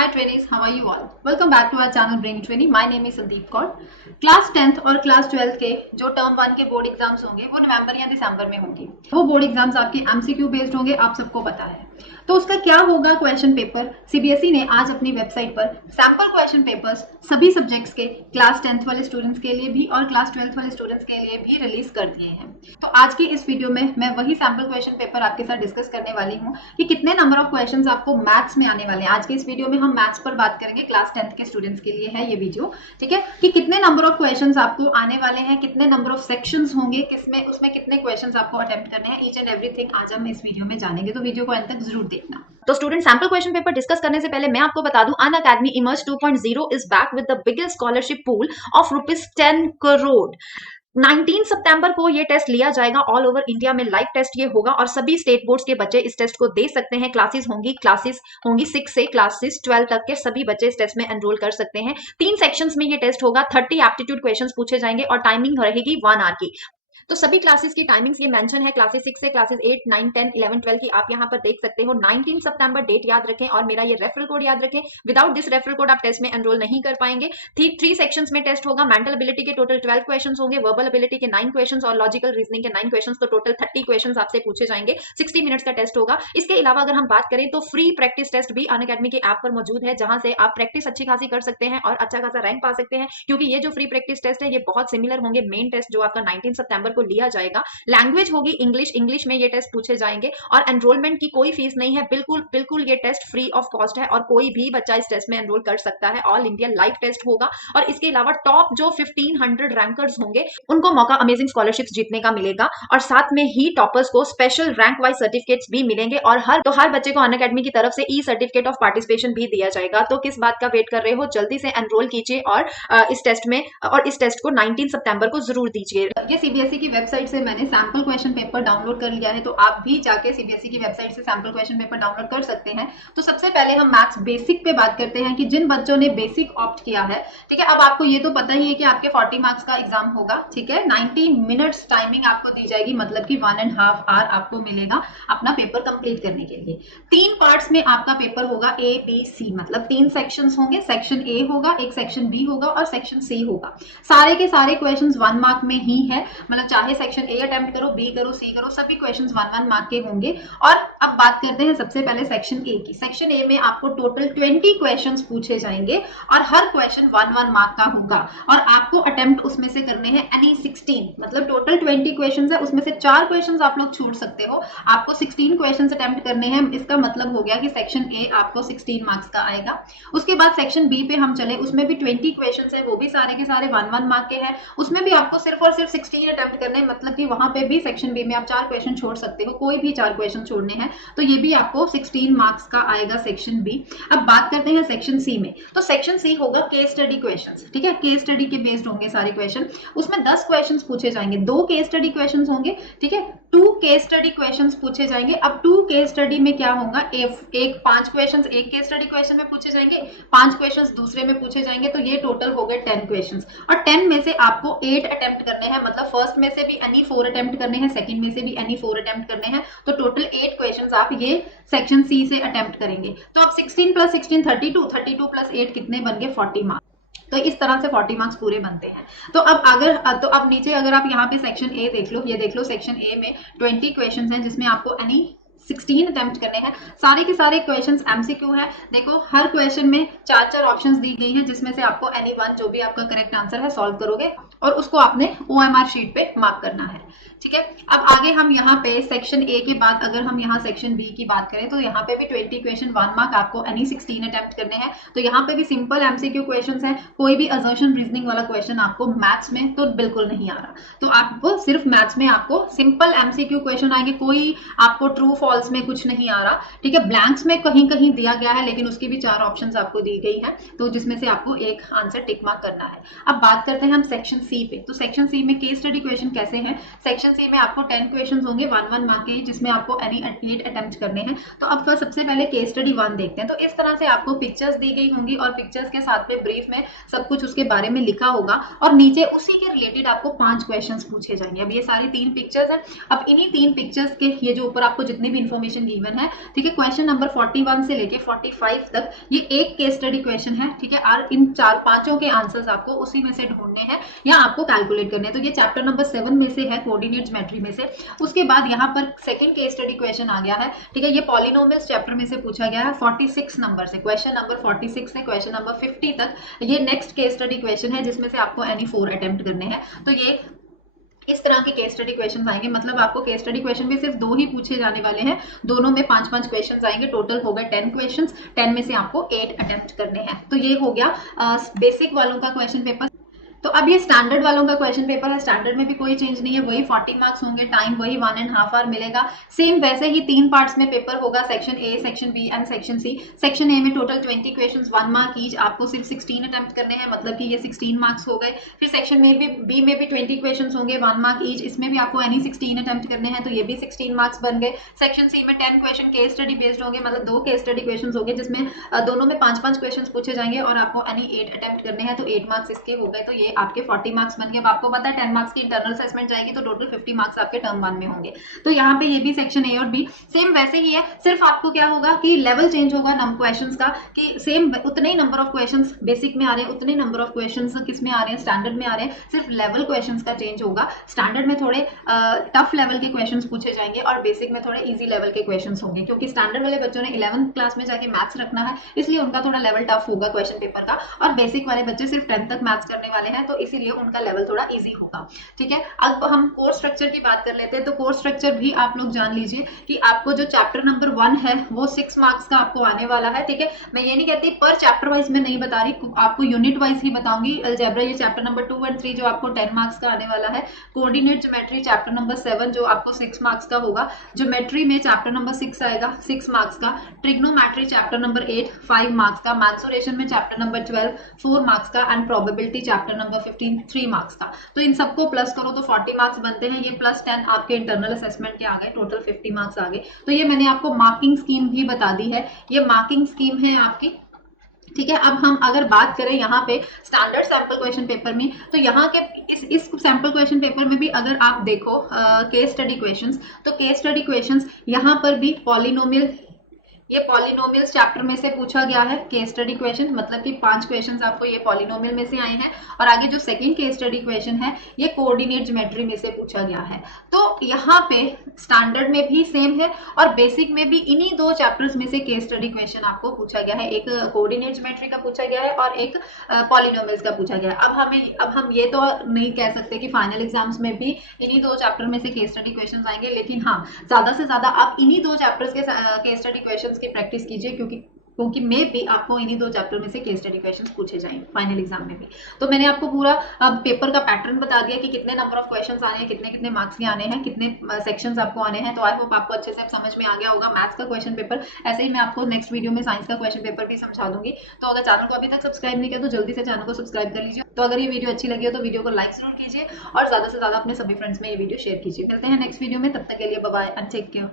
Hi trainees, how are you all? Welcome back to our channel Brainy Training. My name is Sandeep Kaur. Class 10th और class 12th के जो term 1 के board exams होंगे वो नवंबर या दिसंबर में होंगे। वो बोर्ड एग्जाम्स आपके एमसीक्यू बेस्ड होंगे, आप सबको पता है। तो उसका क्या होगा क्वेश्चन पेपर, सीबीएसई ने आज अपनी वेबसाइट पर सैंपल क्वेश्चन पेपर्स सभी सब्जेक्ट्स के क्लास 10th वाले स्टूडेंट्स के लिए भी और क्लास 12th वाले स्टूडेंट्स के लिए भी रिलीज कर दिए हैं। तो आज की इस वीडियो में मैं वही सैंपल क्वेश्चन पेपर आपके साथ डिस्कस करने वाली हूँ कि कितने नंबर ऑफ क्वेश्चंस आपको मैथ्स में आने वाले हैं। आज के इस वीडियो में हम मैथ्स पर बात करेंगे, क्लास 10th के स्टूडेंट्स के लिए है ये वीडियो, ठीक है, कि कितने नंबर ऑफ क्वेश्चंस आपको आने वाले हैं, कितने नंबर ऑफ सेक्शंस होंगे, किसमें उसमें कितने क्वेश्चंस आपको अटेम्प्ट करने हैं, ईच एंड एवरीथिंग आज हम इस वीडियो में जानेंगे। तो वीडियो को अंत तक जरूर देखना। तो student, sample question paper discuss करने से पहले मैं आपको बता दूं, Unacademy emerge 2.0 is back with the biggest scholarship pool of ₹10 crore. 19 सितंबर को ये टेस्ट लिया जाएगा, ऑल ओवर इंडिया में लाइव टेस्ट ये होगा और सभी स्टेट बोर्ड्स के बच्चे इस टेस्ट को दे सकते हैं। क्लासेस होंगी 6 से क्लासेस 12 तक के सभी बच्चे इस टेस्ट में एनरोल कर सकते हैं। 3 सेक्शंस में ये टेस्ट होगा, 30 एप्टीट्यूड क्वेश्चंस पूछे जाएंगे और टाइमिंग रहेगी 1 आवर की। तो सभी क्लासेस की टाइमिंग्स ये मेंशन है, क्लासेस 6 से क्लासेस 8, 9, 10, 11, 12 की आप यहाँ पर देख सकते हो। 19 सितंबर डेट याद रखें और मेरा ये रेफरल कोड याद रखें। विदाउट दिस रेफरल कोड आप टेस्ट में एनरोल नहीं कर पाएंगे। 3 सेक्शंस में टेस्ट होगा। मेंटल एबिलिटी के टोटल 12 क्वेश्चंस होंगे, वर्बल एबिलिटी के 9 क्वेश्चंस और लॉजिकल रीजनिंग के 9 क्वेश्चंस, तो टोटल 30 क्वेश्चंस आपसे पूछे जाएंगे। 60 मिनट्स का टेस्ट होगा। इसके अलावा अगर हम बात करें तो फ्री प्रैक्टिस टेस्ट भी अनअकैडमी के ऐप पर मौजूद है, जहां से आप प्रैक्टिस अच्छी खासी कर सकते हैं और अच्छा खासा रैंक पा सकते हैं, क्योंकि ये जो फ्री प्रैक्टिस टेस्ट है ये बहुत सिमिलर होंगे मेन टेस्ट जो आपका 19 सितंबर को लिया जाएगा। लैंग्वेज होगी इंग्लिश में ये टेस्ट पूछे जाएंगे और एनरोलमेंट की कोई फीस नहीं है, बिल्कुल ये टेस्ट फ्री ऑफ कॉस्ट है और कोई भी बच्चा इस टेस्ट में एनरोल कर सकता है। ऑल इंडिया लाइव टेस्ट होगा और इसके अलावा टॉप जो 1500 रैंकर्स होंगे उनको मौका अमेजिंग स्कॉलरशिप्स जीतने का मिलेगा और साथ में ही टॉपर्स को स्पेशल रैंक वाइज सर्टिफिकेट्स भी मिलेंगे और हर बच्चे को अनअकैडमी की तरफ से ई सर्टिफिकेट ऑफ पार्टिसिपेशन भी दिया जाएगा। तो किस बात का वेट कर रहे हो, जल्दी से एनरोल कीजिए और इस टेस्ट को 19 सितंबर को जरूर दीजिए। ये सीबीएसई की वेबसाइट से मैंने सैंपल क्वेश्चन पेपर डाउनलोड कर लिया है, तो आप भी जाके सीबीएसई की वेबसाइट से सैंपल क्वेश्चन पेपर डाउनलोड कर सकते हैं। तो सबसे पहले हम मैथ्स बेसिक पे बात करते हैं कि जिन बच्चों ने बेसिक ऑप्ट किया है, ठीक है, अब आपको ये तो पता ही है कि आपके 40 मार्क्स का एग्जाम होगा, ठीक है, 90 मिनट्स टाइमिंग आपको दी जाएगी, मतलब कि 1.5 आवर आपको मिलेगा अपना पेपर कंप्लीट करने के लिए। 3 पार्ट्स में आपका पेपर होगा, ए बी सी, मतलब 3 सेक्शंस होंगे। सेक्शन ए होगा, एक सेक्शन बी होगा और सेक्शन सी होगा। सारे के सारे क्वेश्चंस 1 मार्क में ही है, मतलब चाहे सेक्शन ए अटेम्प्ट करो, बी करो, सी करो, सभी क्वेश्चंस 1 मार्क के होंगे। और अब बात करते हैं सबसे पहले सेक्शन ए की। सेक्शन ए में आपको टोटल 20 क्वेश्चंस पूछे जाएंगे और हर क्वेश्चन 1 मार्क का होगा और आपको अटेम्प्ट उसमें से करने हैं एनी 16, मतलब टोटल 20 क्वेश्चंस है, उसमें से 4 क्वेश्चंस आप लोग छोड़ सकते हो, आपको 16 क्वेश्चंस अटेम्प्ट करने हैं। इसका मतलब हो गया कि सेक्शन ए आपको 16 मार्क्स का आएगा। उसके बाद सेक्शन बी पे हम चले, उसमें भी 20 क्वेश्चंस है, वो भी सारे के सारे 1 मार्क के हैं, उसमें भी आपको सिर्फ और सिर्फ 16 अटेम्प्ट करने हैं, मतलब कि वहां पे भी सेक्शन बी में आप 4 क्वेश्चन छोड़ सकते हो, कोई भी 4 क्वेश्चन छोड़ने हैं, तो ये भी आपको 16 मार्क्स का आएगा सेक्शन बी। अब बात करते हैं सेक्शन सी में। तो सेक्शन सी होगा केस स्टडी क्वेश्चंस, ठीक है, केस स्टडी के बेस्ड होंगे सारे क्वेश्चन। उसमें 10 क्वेश्चंस पूछे जाएंगे, 2 केस स्टडी क्वेश्चंस होंगे, ठीक है, 2 केस स्टडी क्वेश्चंस पूछे जाएंगे। अब 2 केस स्टडी में क्या होगा, एक 5 क्वेश्चंस एक केस स्टडी क्वेश्चन में पूछे जाएंगे, 5 क्वेश्चंस दूसरे में पूछे जाएंगे, तो ये टोटल हो गए 10 क्वेश्चंस और 10 में से आपको 8 अटेम्प्ट करने हैं, मतलब फर्स्ट में से भी एनी 4 अटेम्प्ट करने हैं, सेकंड में से भी एनी 4 अटेम्प्ट करने हैं, तो टोटल 8 क्वेश्चंस आप ये सेक्शन सी से अटेम्प्ट करेंगे। तो अब 16 + 16 32 + 8 कितने बन गए, 40 मार्क्स। तो इस तरह से 40 मार्क्स पूरे बनते हैं। तो अब नीचे अगर आप यहाँ पे सेक्शन ए देख लो, ये देख लो, सेक्शन ए में 20 क्वेश्चंस हैं जिसमें आपको एनी 16 अटेम्प्ट करने हैं। सारे के सारे क्वेश्चंस एमसीक्यू है। देखो हर क्वेश्चन में 4 ऑप्शंस दी गई हैं, जिसमें से आपको एनी 1 जो भी आपका करेक्ट आंसर है सॉल्व करोगे और उसको आपने ओएमआर शीट पे मार्क करना है, ठीक है। अब आगे हम यहाँ पे सेक्शन ए के बाद अगर हम यहाँ सेक्शन बी की बात करें, तो यहाँ पे भी 20 क्वेश्चन 1 मार्क, आपको एनी 16 अटेम्प्ट करने हैं। तो यहाँ पे भी सिंपल एमसीक्यू क्वेश्चंस हैं, कोई भी असर्शन रीजनिंग वाला क्वेश्चन आपको मैथ्स में तो बिल्कुल नहीं आ रहा, तो आपको सिर्फ मैथ्स में आपको सिंपल एमसीक्यू क्वेश्चन आएंगे, कोई आपको ट्रू फॉल्स में कुछ नहीं आ रहा, ठीक है। ब्लैंक्स में कहीं कहीं दिया गया है, लेकिन उसकी भी 4 ऑप्शंस आपको दी गई है, तो जिसमें से आपको एक आंसर टिक मार्क करना है। अब बात करते हैं हम सेक्शन सी पे। तो सेक्शन सी में केस स्टडी क्वेश्चन कैसे हैं, सेक्शन सी में आपको 10 क्वेश्चंस होंगे 1 मार्क के, जिसमें आपको एनी 8 अटेम्प्ट करने हैं। तो अब सबसे पहले केस स्टडी 1 देखते हैं। तो इस तरह से आपको पिक्चर्स दी गई होंगी और पिक्चर्स के साथ में ब्रीफ में सब कुछ उसके बारे में लिखा होगा और नीचे उसी के रिलेटेड आपको 5 क्वेश्चंस पूछे जाएंगे। अब ये सारी 3 पिक्चर्स हैं। अब इन्हीं 3 पिक्चर्स के ये जो ऊपर आपको जितनी भी इन्फॉर्मेशन गिवन है, ठीक है। क्वेश्चन नंबर 41 से लेके 45 तक ये एक केस स्टडी क्वेश्चन है, ठीक है। और इन चार पांचों के आंसर्स आपको उसी में से ढूंढने हैं या आपको कैलकुलेट करने हैं। तो ये चैप्टर नंबर 7 में से है, कोऑर्डिनेट ज्योमेट्री में से। उसके बाद यहाँ पर सेकंड केस स्टडी क्वेश्चन आ गया है, ठीक है। ये पॉलिनोमियल्स चैप्टर में से पूछा गया है 46 नंबर से, क्वेश्चन नंबर 46 से क्वेश्चन नंबर 50 तक ये नेक्स्ट केस स्टडी क्वेश्चन है, जिसमें से आपको एनी 4 अटेम्प्ट करने हैं। तो ये इस तरह के केस स्टडी क्वेश्चन आएंगे, मतलब आपको केस स्टडी क्वेश्चन भी सिर्फ 2 ही पूछे जाने वाले हैं, दोनों में 5-5 क्वेश्चन आएंगे, टोटल हो गए 10 क्वेश्चन, 10 में से आपको 8 अटेम्प्ट करने हैं। तो ये हो गया बेसिक वालों का क्वेश्चन पेपर। तो अब ये स्टैंडर्ड वालों का क्वेश्चन पेपर है, स्टैंडर्ड में भी कोई चेंज नहीं है, वही 40 मार्क्स होंगे, टाइम वही 1.5 आवर मिलेगा। सेम वैसे ही 3 पार्ट्स में पेपर होगा, section A, section B and section C. Section A में टोटल 20 क्वेश्चंस, 1 मार्क ईच, आपको सिर्फ 16 अटेम्प्ट करने हैं, मतलब कि ये 16 मार्क्स हो गए। फिर सेक्शन में भी बी में भी 20 क्वेश्चन होंगे, 1 मार्क ईच, इसमें भी आपको एनी 16 अटेम्प्ट करने हैं, तो ये भी 16 मार्क्स बन गए। सेक्शन सी में 10 क्वेश्चन केस स्टडी बेस्ड होंगे, मतलब 2 केस स्टडी क्वेश्चन होंगे, जिसमें दोनों में 5-5 क्वेश्चन पूछे जाएंगे और आपको एनी 8 अटेम्प्ट करने हैं, तो 8 मार्क्स इसके हो गए। तो ये आपके 40 मार्क्स बन गए। अब आपको पता है 10 मार्क्स की इंटरनल असेसमेंट जाएगी, तो टोटल 50 मार्क्स आपके टर्म 1 में होंगे। तो यहाँ पे ये भी सेक्शन ए और बी सेम वैसे ही है, सिर्फ आपको क्या होगा कि लेवल चेंज होगा क्वेश्चंस का, कि सेम उतने ही नंबर ऑफ क्वेश्चंस बेसिक में आ रहे हैं, उतने नंबर ऑफ क्वेश्चंस किस में आ रहे हैं, स्टैंडर्ड में आ रहे हैं, सिर्फ लेवल क्वेश्चंस का चेंज होगा। स्टैंडर्ड में थोड़े टफ लेवल के क्वेश्चंस पूछे जाएंगे और बेसिक में थोड़े इजी लेवल के क्वेश्चंस होंगे, क्योंकि स्टैंडर्ड वाले बच्चों ने 11th क्लास में जाके मैथ्स रखना है, इसलिए उनका थोड़ा लेवल टफ होगा क्वेश्चन पेपर का, और बेसिक वाले बच्चे सिर्फ 10th तक मैथ्स करने वाले हैं, तो इसीलिए उनका लेवल थोड़ा ईजी होगा, ठीक है। अब हम कोर्स स्ट्रक्चर की बात कर लेते हैं। तो कोर्स स्ट्रक्चर भी आप लोग जान लीजिए कि आपको जो चैप्टर नंबर 1 है वो 6 मार्क्स का आपको आने वाला है, ठीक है। मैं ये नहीं कहती पर चैप्टर वाइज मैं नहीं बता रही, आपको यूनिट वाइज ही बताऊंगी। अलजेब्रा ये चैप्टर नंबर 2 और 3 जो आपको 10 मार्क्स का आने वाला है। कोऑर्डिनेट ज्योमेट्री चैप्टर नंबर 7 जो आपको 6 मार्क्स का होगा। ज्योमेट्री में चैप्टर नंबर 6 आएगा 6 मार्क्स का। ट्रिग्नोमेट्री चैप्टर नंबर 8 5 मार्क्स का। मेंसुरेशन में चैप्टर नंबर 12 4 मार्क्स का and probability chapter number 15 3 marks का। तो इन सबको प्लस करो तो 40 मार्क्स बनते हैं, ये प्लस 10 आपके इंटरनल असेसमेंट के आ गए, टोटल 50 मार्क्स आ गए। तो ये मैंने आपको मार्किंग स्कीम भी बता दी है, ये मार्किंग स्कीम है आपकी, ठीक है। अब हम अगर बात करें यहाँ पे स्टैंडर्ड सैंपल क्वेश्चन पेपर में, तो यहाँ के इस सैंपल क्वेश्चन पेपर में भी अगर आप देखो केस स्टडी क्वेश्चंस, तो केस स्टडी क्वेश्चंस यहाँ पर भी पॉलिनोमियल, ये पॉलिनोमियल्स चैप्टर में से पूछा गया है केस स्टडी क्वेश्चन, मतलब कि 5 क्वेश्चंस आपको ये पॉलिनोमियल में से आए हैं। और आगे जो सेकंड केस स्टडी क्वेश्चन है ये कोऑर्डिनेट ज्योमेट्री में से पूछा गया है। तो यहाँ पे स्टैंडर्ड में भी सेम है और बेसिक में भी इन्हीं 2 चैप्टर्स में से केस स्टडी क्वेश्चन आपको पूछा गया है, एक कोऑर्डिनेट ज्योमेट्री का पूछा गया है और एक पॉलिनोमियल्स का पूछा गया है। अब हम ये तो नहीं कह सकते कि फाइनल एग्जाम्स में भी इन्हीं 2 चैप्टर में से केस स्टडी क्वेश्चन आएंगे, लेकिन हाँ ज्यादा से ज्यादा आप इन्हीं 2 चैप्टर्स के केस स्टडी क्वेश्चन की प्रैक्टिस कीजिए, क्योंकि मे भी आपको इन्हीं 2 चैप्टर में से केस स्टडी क्वेश्चंस पूछे जाएंगे फाइनल एग्जाम में भी। तो मैंने आपको पूरा पेपर का पैटर्न बता दिया कि कितने नंबर ऑफ क्वेश्चंस आने हैं, कितने कितने मार्क्स के आने हैं, कितने सेक्शंस आपको आने हैं। तो आई होप आपको अच्छे से समझ में आ गया होगा मैथ्स का क्वेश्चन पेपर। ऐसे ही मैं आपको नेक्स्ट वीडियो में साइंस का क्वेश्चन पेपर भी समझा दूंगी। तो अगर चैनल को अभी तक सब्सक्राइब नहीं किया तो जल्दी से चैनल को सब्सक्राइब कर लीजिए। तो अगर ये वीडियो अच्छी लगी हो तो वीडियो को लाइक जरूर कीजिए और ज्यादा से ज्यादा अपने सभी फ्रेंड्स में ये वीडियो शेयर कीजिए। मिलते हैं नेक्स्ट वीडियो में, तब तक के लिए bye bye and take care.